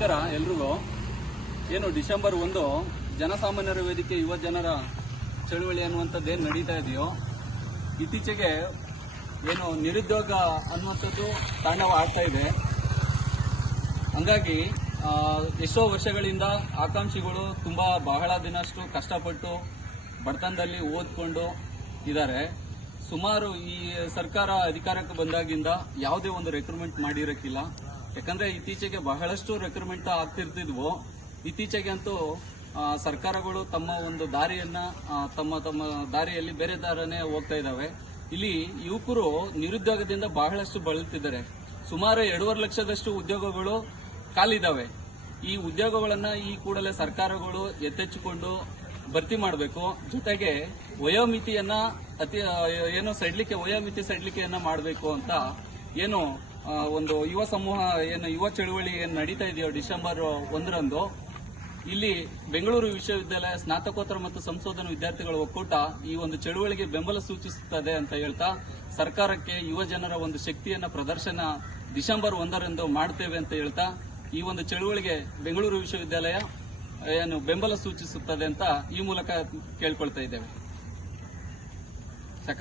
ನಮಸ್ಕಾರ ಎಲ್ರಿಗೂ. ಏನು ಡಿಸೆಂಬರ್ ಒಂದು, ಜನಸಾಮಾನ್ಯರ ವೇದಿಕೆ ಯುವ ಜನರ ಚಳುವಳಿ ಅನ್ನುವಂಥದ್ದು ಏನು ನಡೀತಾ ಇದೆಯೋ, ಇತ್ತೀಚೆಗೆ ಏನು ನಿರುದ್ಯೋಗ ಅನ್ನುವಂಥದ್ದು ತಾಂಡವ ಆಗ್ತಾ ಇದೆ. ಹಂಗಾಗಿ ಎಷ್ಟೋ ವರ್ಷಗಳಿಂದ ಆಕಾಂಕ್ಷಿಗಳು ತುಂಬ ಬಹಳ ದಿನಷ್ಟು ಕಷ್ಟಪಟ್ಟು ಬಡತನದಲ್ಲಿ ಓದ್ಕೊಂಡು ಇದ್ದಾರೆ. ಸುಮಾರು ಈ ಸರ್ಕಾರ ಅಧಿಕಾರಕ್ಕೆ ಬಂದಾಗಿಂದ ಯಾವುದೇ ಒಂದು ರೆಕ್ರೂಟ್ಮೆಂಟ್ ಮಾಡಿರಕ್ಕಿಲ್ಲ. ಯಾಕಂದ್ರೆ ಇತ್ತೀಚೆಗೆ ಬಹಳಷ್ಟು ರೆಕ್ರೂಟ್ಮೆಂಟ್ ಆಗ್ತಿರ್ತಿದ್ವು. ಇತ್ತೀಚೆಗೆ ಅಂತೂ ಸರ್ಕಾರಗಳು ತಮ್ಮ ಒಂದು ದಾರಿಯನ್ನ ತಮ್ಮ ತಮ್ಮ ದಾರಿಯಲ್ಲಿ ಬೇರೆ ದಾರನೇ ಹೋಗ್ತಾ ಇದ್ದಾವೆ ಇಲ್ಲಿ ಯುವಕರು ನಿರುದ್ಯೋಗದಿಂದ ಬಹಳಷ್ಟು ಬಳಲ್ತಿದ್ದಾರೆ. ಸುಮಾರು ಎರಡೂವರೆ ಲಕ್ಷದಷ್ಟು ಉದ್ಯೋಗಗಳು ಖಾಲಿದಾವೆ. ಈ ಉದ್ಯೋಗಗಳನ್ನ ಈ ಕೂಡಲೇ ಸರ್ಕಾರಗಳು ಎತ್ತೆಚ್ಚಿಕೊಂಡು ಭರ್ತಿ ಮಾಡಬೇಕು. ಜೊತೆಗೆ ವಯೋಮಿತಿಯನ್ನ ಅತಿ ಏನೋ ಏನು ಸಡ್ಲಿಕೆ ವಯೋಮಿತಿ ಸಡ್ಲಿಕೆಯನ್ನ ಮಾಡಬೇಕು ಅಂತ ಏನು ಒಂದು ಯುವ ಸಮೂಹ ಏನು, ಯುವ ಚಳುವಳಿ ಏನು ನಡೀತಾ ಇದೆಯೋ ಡಿಸೆಂಬರ್ ಒಂದರಂದು, ಇಲ್ಲಿ ಬೆಂಗಳೂರು ವಿಶ್ವವಿದ್ಯಾಲಯ ಸ್ನಾತಕೋತ್ತರ ಮತ್ತು ಸಂಶೋಧನಾ ವಿದ್ಯಾರ್ಥಿಗಳ ಒಕ್ಕೂಟ ಈ ಒಂದು ಚಳುವಳಿಗೆ ಬೆಂಬಲ ಸೂಚಿಸುತ್ತದೆ ಅಂತ ಹೇಳ್ತಾ, ಸರ್ಕಾರಕ್ಕೆ ಯುವ ಜನರ ಒಂದು ಶಕ್ತಿಯನ್ನ ಪ್ರದರ್ಶನ ಡಿಸೆಂಬರ್ ಒಂದರಂದು ಮಾಡ್ತೇವೆ ಅಂತ ಹೇಳ್ತಾ, ಈ ಒಂದು ಚಳುವಳಿಗೆ ಬೆಂಗಳೂರು ವಿಶ್ವವಿದ್ಯಾಲಯ ಏನು ಬೆಂಬಲ ಸೂಚಿಸುತ್ತದೆ ಅಂತ ಈ ಮೂಲಕ ಕೇಳ್ಕೊಳ್ತಾ ಇದ್ದೇವೆ.